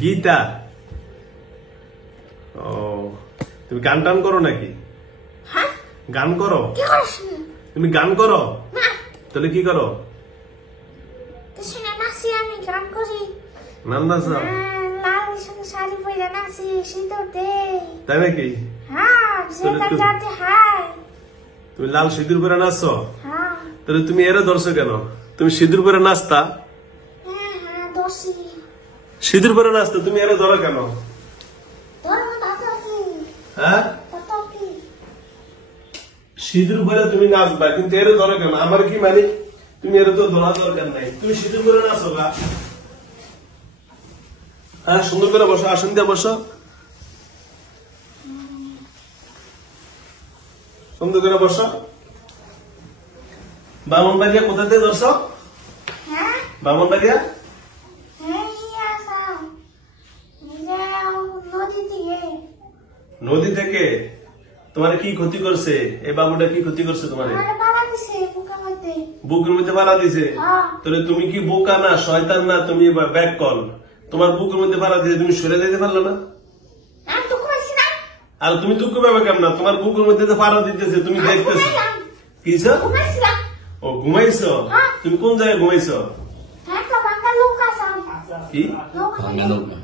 গীতা। ও, তুমি গান টান করো নাকি? হ্যাঁ? গান করো? কি করিস না? তুমি গান করো? না, তাহলে কি করো? পিছনে নাচি আমি, গান করি। নাম নাচো? লাল সঙ্গে শাড়ি পরে নাচি, সিঁদুর দেই। তাই নাকি? হ্যাঁ, যেটা যাতে হয়। তুমি লাল সিঁদুর পরে নাচছো? হ্যাঁ, তাহলে তুমি এরে ধরছো কেন? তুমি সিঁদুর পরে নাচতা? হ্যাঁ, দোষী। সিঁদুর পরে নাচতে তুমি এরে ধরো কেন? ধরবো তাতে কি? হ্যাঁ, কত কি? সিঁদুর পরে তুমি নাচবা, কিন্তু এরে ধরো কেন? আমার কি মানে তুমি এরে তো ধরা দরকার নাই, তুমি সিঁদুর পরে নাচো গা। হ্যাঁ, সুন্দর করে বসো, আসন দিয়ে বসো, সুন্দর করে বসো। বামনবাড়িয়া কোথা থেকে ধরছো? হ্যাঁ, বামনবাড়িয়া হ্যাঁ, ইয়া সাও। নিজে নদী দিয়ে। নদী থেকে। তোমার কি ক্ষতি করছে এই বাবুটা? কি ক্ষতি করছে তোমার? আমার বাবা দিছে বুকের মধ্যে। বুকের মধ্যে পাড়া দিছে? হ্যাঁ। তাহলে তুমি কি বোকা না শয়তান না? তুমি ব্যাক কল, তোমার বুকের মধ্যে পাড়া দিয়ে তুমি সরে দিতে পারলো না? আমি তো কইছি না। আর তুমি দুঃখ পাবে কেমন? না তোমার বুকের মধ্যে তো পাড়া দিতেছে, তুমি আমি দেখতেছো। ঘুমাইলাম। কিসা? ঘুমাইছিলাম। ও, ঘুমাইছো? হ্যাঁ। তুমি কোন জায়গায় ঘুমাইছো? হ্যাঁ, তো বাংলা লোক আছে। কি? লোক ভাঙা নৌকা।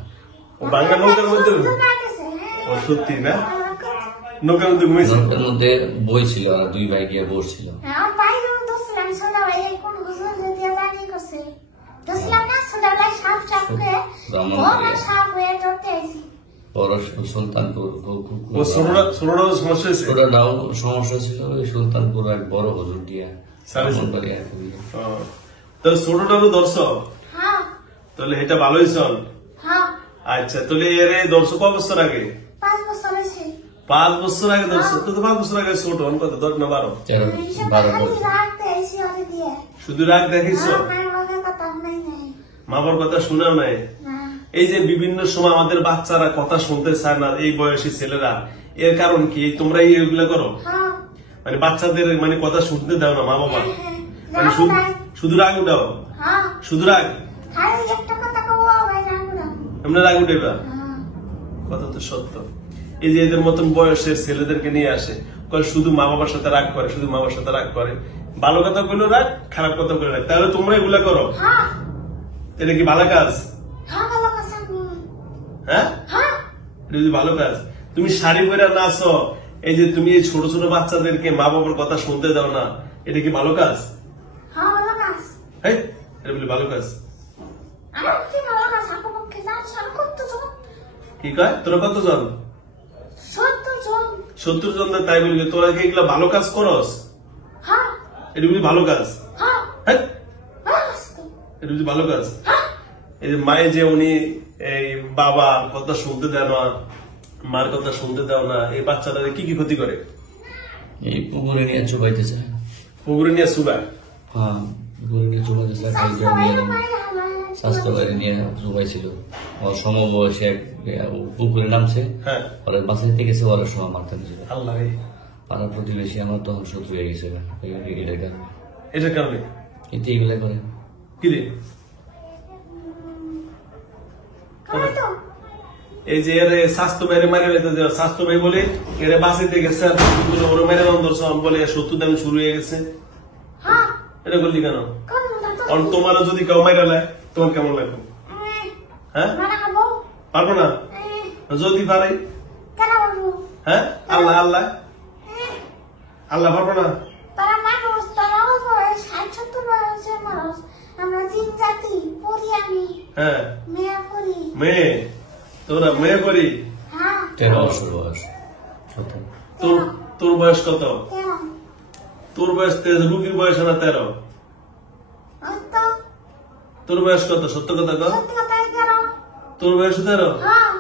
ও, বাংলা নৌকার মধ্যে? ও, সত্যি না? নৌকার মধ্যে ঘুমাইছো? নৌকার মধ্যে বই ছিল আর দুই ভাই গিয়ে বসছিল। আমার বাইরে দোসলাম সন্ধ্যাবেলা কোন হুজুর যদি জানি করছে দোসলাম না সন্ধ্যাবেলা সাপ সাপকে বড় সাপ হয়ে ধরতে আইছি। বড় সুলতানপুর ও, ছোটরা সমস্যা হয়েছে? ছোটটাও সমস্যা ছিল। ওই সুলতানপুর এক বড় হুজুর দিয়া সারিছে? বাড়ি এক দিয়ে। ও, তাহলে ছোটটারও ধরছো? হ্যাঁ, তাহলে এটা ভালোই চল। হ্যাঁ, আচ্ছা, তাহলে এর ধরছো ক বছর আগে? 5 বছর হয়েছে। 5 বছর আগে ধরছো? তো 5 বছর আগে ছোট, কত 10 না 12? 12 খালি বছর। রাখতে আইছি ওরে দিয়ে। শুধু রাগ দেখিছো? মায়ের বাবার কথা নাই নাই। মা বাবার কথা শোনাও নাই? না, এই যে বিভিন্ন সময় আমাদের বাচ্চারা কথা শুনতে চায় না, এই বয়সী ছেলেরা, এর কারণ কি? তোমরা এইগুলা করো? হ্যাঁ, মানে বাচ্চাদের মানে কথা শুনতে দাও না মা বাবা? হ্যাঁ, মানে শুধু রাগ উঠাও? হ্যাঁ, শুধু রাগ? খালি একটা কথা কও ভাই রাখুন। এমনি রাগ উঠেবা? হ্যাঁ, কথা তো সত্য। এই যে এদের মতন বয়সের ছেলেদেরকে নিয়ে আসে, কয় শুধু মা বাবার সাথে রাগ করে, শুধু মা বাবার সাথে রাগ করে। ভালো কথা বললো রাগ, খারাপ কথা বলে রাগ। তাহলে তোমরা এগুলা করো? হ্যাঁ, এটা কি ভালো কাজ? হ্যাঁ, ভালো কথা। হ্যাঁ, হ্যাঁ, এটা যদি ভালো কাজ। তুমি শাড়ি পরে নাচো, এই যে তুমি এই ছোট ছোট বাচ্চাদেরকে মা বাবার কথা শুনতে দাও না, এটা কি ভালো কাজ? হ্যাঁ, ভালো কাজ। হ্যাঁ, এটা বলি ভালো কাজ। আমার কি ভালো কাজ? আমার পক্ষে যান সার করতে জন। কি কয়? তোরা কতজন? 70 জন। 70 জন? তাই বলবি? তোরা কি এগুলা ভালো কাজ করস? হ্যাঁ, এটা বলি ভালো কাজ? হ্যাঁ, হ্যাঁ, ভালো কাজ তো। এটা বলি ভালো কাজ। হ্যাঁ, এই যে মায়ে যে উনি এই বাবা কথা শুনতে দেয় না, মার কথা শুনতে দাও না, এই বাচ্চাটা কি কি ক্ষতি করে? এই পুকুরে নিয়ে চুবাইতে চায়। পুকুরে নিয়ে সুগার? হ্যাঁ, পুকুরে নিয়ে চুবাইতে চায়। স্বাস্থ্য কালকে ভালো নিয়ে ভালো ভালো। স্বাস্থ্য বাড়ি নিয়ে চুবাইছিল। ওর সমবয়সী এক পুকুরে নামছে, হ্যাঁ। ওরা বাঁচাইতে গেছে, ওরা সময় মারতে নিয়েছিল। আল্লাহ রে। পাড়া প্রতিবেশী আমার তখন শত্রু হয়ে গেছে এটার কারণে। এটার কারণে? কিন্তু এগুলা করে কি রে? করে তো। এই যে এর স্বাস্থ্য বাইরে মারে স্বাস্থ্য ভাই বলে এর বাঁচাইতে গেছে, ওর মেরে দর্শন বলে শত্রু দাম শুরু হয়ে গেছে। হ্যাঁ, এটা বললি কেন? করুন না তো। আর তোমারও যদি কেউ মাইরা নেয় তোমার কেমন লাগবে? হ্যাঁ, মারা খাবো। পারবো না? যদি পারে? কেন বলবো? হ্যাঁ, আল্লাহ আল্লাহ আল্লাহ পারবো না? তারা মানুষ, তারাও তো 60-70 বয়সের মানুষ। আমরা জিন জাতি, পড়ি আমি, হ্যাঁ, মেয়ে পড়ি। মেয়ে? তোরা মেয়ে করি? হ্যাঁ, 13 বছর বয়স। সত্যি। তোর তোর বয়স কত? কেমন? তোর বয়স রুগীর বয়স না 13? ওই তো, তোর বয়স কত? সত্য কথা কর। সত্যি কথাই কেন? তোর বয়স 13? হ্যাঁ,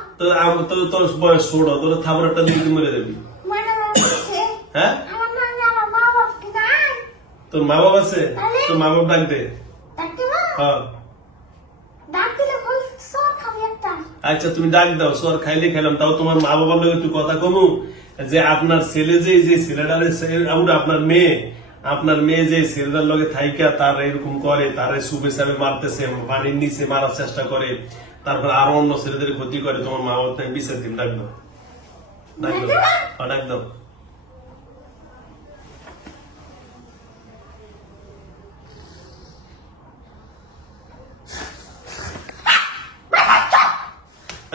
তোর বয়স 16, তোর থাবর একটা দিকে মরে যাবি। মনে হচ্ছে। হ্যাঁ, আমার নামে আমার মা বাপ কি নাই? তোর মা বাবা আছে? তোর মা বাবা ডাক দে। ডাকতে মা? হ্যাঁ, ডাক দিলে বল সর খাবি একটা। আচ্ছা তুমি ডাক দাও, সর খাইলে খেলাম, তাও তোমার মা বাবার লোক একটু কথা কমু যে আপনার ছেলে যে ছেলেটার আপনার মেয়ে আপনার মেয়ে যে ছেলেটার লগে থাইকা তার এরকম করে, তার সুপে সাপে মারতেছে, পানির নিচে মারার চেষ্টা করে, তারপর আরো অন্য ছেলেদের ক্ষতি করে, তোমার মা বাবা তুমি বিচার দিন, ডাক দাও, ডাক দাও, ডাক দাও।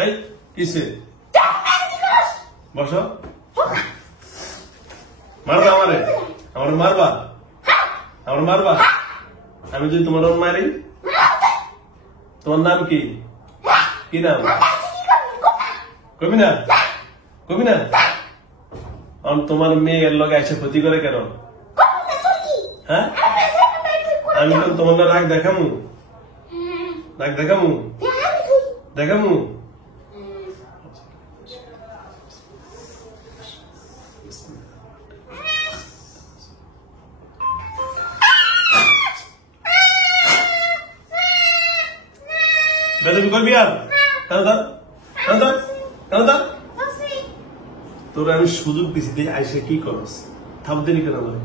এই কিসে বসো, মারবা আমারে, আমার মারবা, আমার মারবা, আমি যদি তোমার মারি? তোমার নাম কি? কি নাম? কবি না, কবি না। তোমার মেয়ের লগে এসে ক্ষতি করে কেন? হ্যাঁ, আমি তো তোমার না রাগ দেখামু, রাগ দেখামু, দেখামু। বেদবি করবি আর? তোর আমি সুযোগ দিছি, দিয়ে আইসে কি করস? থাপ দেরি কেন বলে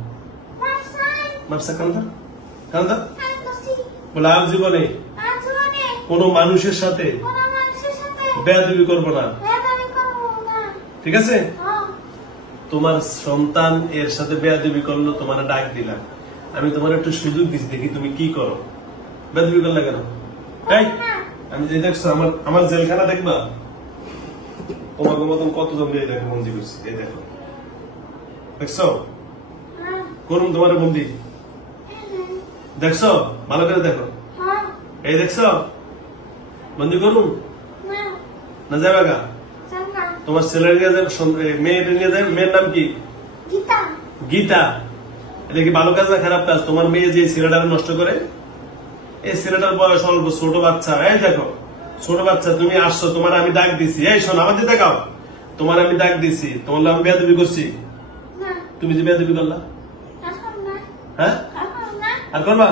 মাপসা কেন বলে আর জীবনে কোন মানুষের সাথে বেয়াদবি করবো না, ঠিক আছে? তোমার সন্তান এর সাথে বেয়াদবি করলো, তোমার ডাক দিলাম, আমি তোমার একটু সুযোগ দিছি, দেখি তুমি কি করো। বেয়াদবি করলে কেন? এই আমি যে দেখছো আমার জেলখানা দেখবা, তোমাকে মতন কতজন দিয়ে দেখো বন্দি করছি, এই দেখো, দেখছো করুন তোমার বন্দি, দেখছো ভালো করে দেখো, এই দেখছো বন্দি করুন না যাবে গা? তোমার ছেলের নিয়ে যাবে, মেয়ের নিয়ে যাবে, মেয়ের নাম কি? গীতা। এটা কি ভালো কাজ না খারাপ কাজ? তোমার মেয়ে যে ছেলেটা নষ্ট করে, এই ছেলেটার বয়স অল্প, ছোট বাচ্চা, এই দেখো ছোট বাচ্চা, তুমি আসছো, তোমার আমি ডাক দিছি, এই শোন আমার দিতে দেখাও, তোমার আমি ডাক দিছি, তোমার আমি বেয়াদবি করছি, তুমি যে বেয়াদবি করলা, হ্যাঁ আর করবা?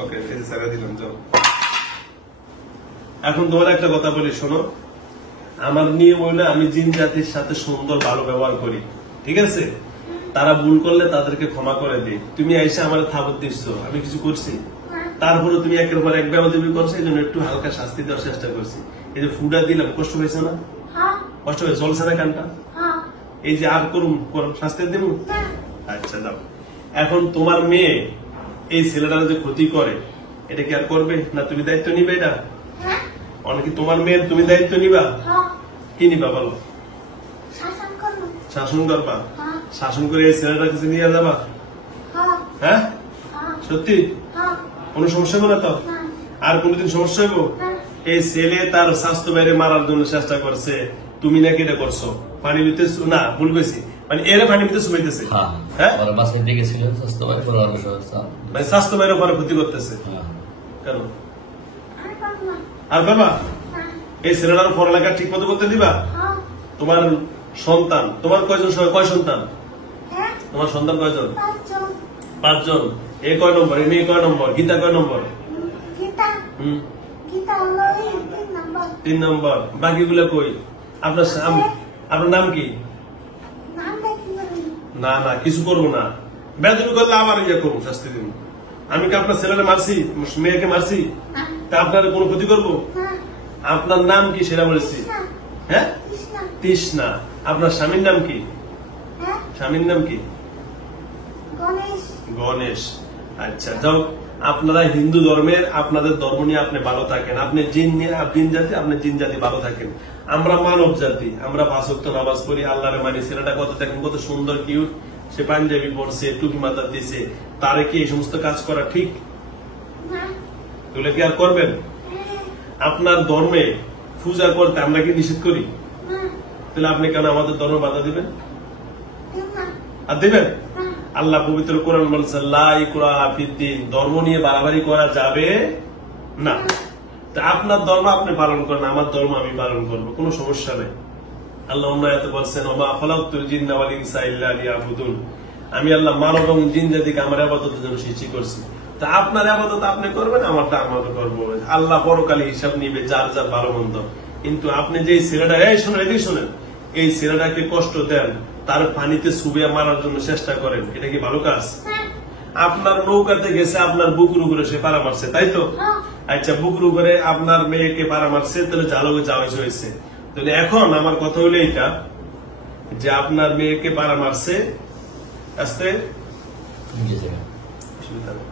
ওকে দিলাম, যাও। এখন তোমার একটা কথা বলি, শোনো, আমার নিয়ম হইলে আমি জিন জাতির সাথে সুন্দর ভালো ব্যবহার করি, ঠিক আছে? তারা ভুল করলে তাদেরকে ক্ষমা করে দিই। তুমি এসে আমার থাবত দিচ্ছ, আমি কিছু করছি? তারপরে তুমি একের পর এক বেয়াদবি করছো, এই জন্য একটু হালকা শাস্তি দেওয়ার চেষ্টা করছি। এই যে ফুডা দিলাম, কষ্ট হয়েছে না? কষ্ট হয়েছে, চলছে না কানটা? এই যে আর করুন, শাস্তি দিব? আচ্ছা যাও। এখন তোমার মেয়ে এই ছেলেটা যে ক্ষতি করে, এটা কি আর করবে না? তুমি দায়িত্ব নিবে? এটা অনেকে তোমার মেয়ের তুমি দায়িত্ব নিবা? কি নিবা বলো? শাসন করবা? শাসন করে এই ছেলেটার কাছে নিয়ে যাবা? হ্যাঁ সত্যি? কোন সমস্যা হবে না তো? আর কোনদিন সমস্যা হইব? এই ছেলে তার স্বাস্থ্য বাইরে মারার জন্য চেষ্টা করছে, তুমি নাকি এটা করছো? পানি ভিতরে না, ভুল গেছি, মানে এর পানি ভিতরে শুমাইতেছে, হ্যাঁ বাসায় দেখেছিল স্বাস্থ্য বাইরে মানে স্বাস্থ্য বাইরে পরে ক্ষতি করতেছে কেন? আর করবা? এই ছেলেটার পড়ালেখা ঠিক মতো করতে দিবা? তোমার সন্তান, তোমার কয়জন, কয় সন্তান তোমার? সন্তান কয়জন? 5 জন। এ কয় নম্বর? এ মেয়ে কয় নম্বর? গীতা কয় নম্বর? 3 নম্বর। বাকিগুলো কই? আপনার নাম কি? না না কিছু করবো না, বেয়াদবি করলে আমার ইয়ে করবো, শাস্তি দিব। আমি কি আপনার ছেলেকে মারছি, মেয়েকে মারছি? তা আপনার কোনো ক্ষতি করবো? আপনার নাম কি সেটা বলেছি? হ্যাঁ তৃষ্ণা। আপনার স্বামীর নাম কি? স্বামীর নাম কি? গণেশ। আচ্ছা যাও, আপনারা হিন্দু ধর্মের, আপনাদের ধর্ম নিয়ে আপনি ভালো থাকেন, আপনি জিন নিয়ে জিন জাতি, আপনি জিন জাতি ভালো থাকেন। আমরা মানব জাতি, আমরা 5 ওয়াক্ত নামাজ পড়ি, আল্লাহরে মানি। ছেলেটা কত দেখেন, কত সুন্দর কিউট, সে পাঞ্জাবি পড়ছে, টুপি মাথা দিছে, তারে কি এই সমস্ত কাজ করা ঠিক? এগুলো কি আর করবেন? আপনার ধর্মে পূজা করতে আমরা কি নিষেধ করি? তাহলে আপনি কেন আমাদের ধর্ম বাধা দিবেন? আর দিবেন? আল্লাহ পবিত্র কোরআন বলছে, লা ইকরাহা ফিদ্দীন, ধর্ম নিয়ে বাড়াবাড়ি করা যাবে না। আপনার ধর্ম আপনি পালন করেন, আমার ধর্ম আমি পালন করবো, কোনো সমস্যা নেই। আল্লাহ অন্য আয়াতে বলছেন, ওমা খালাকতুল জিন্না ওয়াল ইনসা ইল্লা লিয়াবুদুন, আমি আল্লাহ মানব এবং জিন জাতিকে আমার ইবাদতের জন্য সৃষ্টি করছি। তা আপনার ইবাদত আপনি করবেন, আমারটা আমরা করবো। আল্লাহ পরকালে হিসাব নিবে যার যার ভালো মন্দ। কিন্তু আপনি যে ছেলেটা, এই শোনেন, এদিকে শোনেন, এই ছেলেটাকে কষ্ট দেন, তার পানিতে ছুবিয়া মারার জন্য চেষ্টা করেন, এটা কি ভালো কাজ? হ্যাঁ, আপনার নৌকাতে গেছে, আপনার বুকুর উপরে সে পাড়া মারছে, তাই তো? হ্যাঁ। আচ্ছা, বুকুর উপরে আপনার মেয়েকে পাড়া মারছে, তাহলে জালকে যাওয়া হয়েছে। তাহলে এখন আমার কথা হলো এইটা, যে আপনার মেয়েকে পাড়া মারছে, আস্তে জি স্যার। অসুবিধা নেই।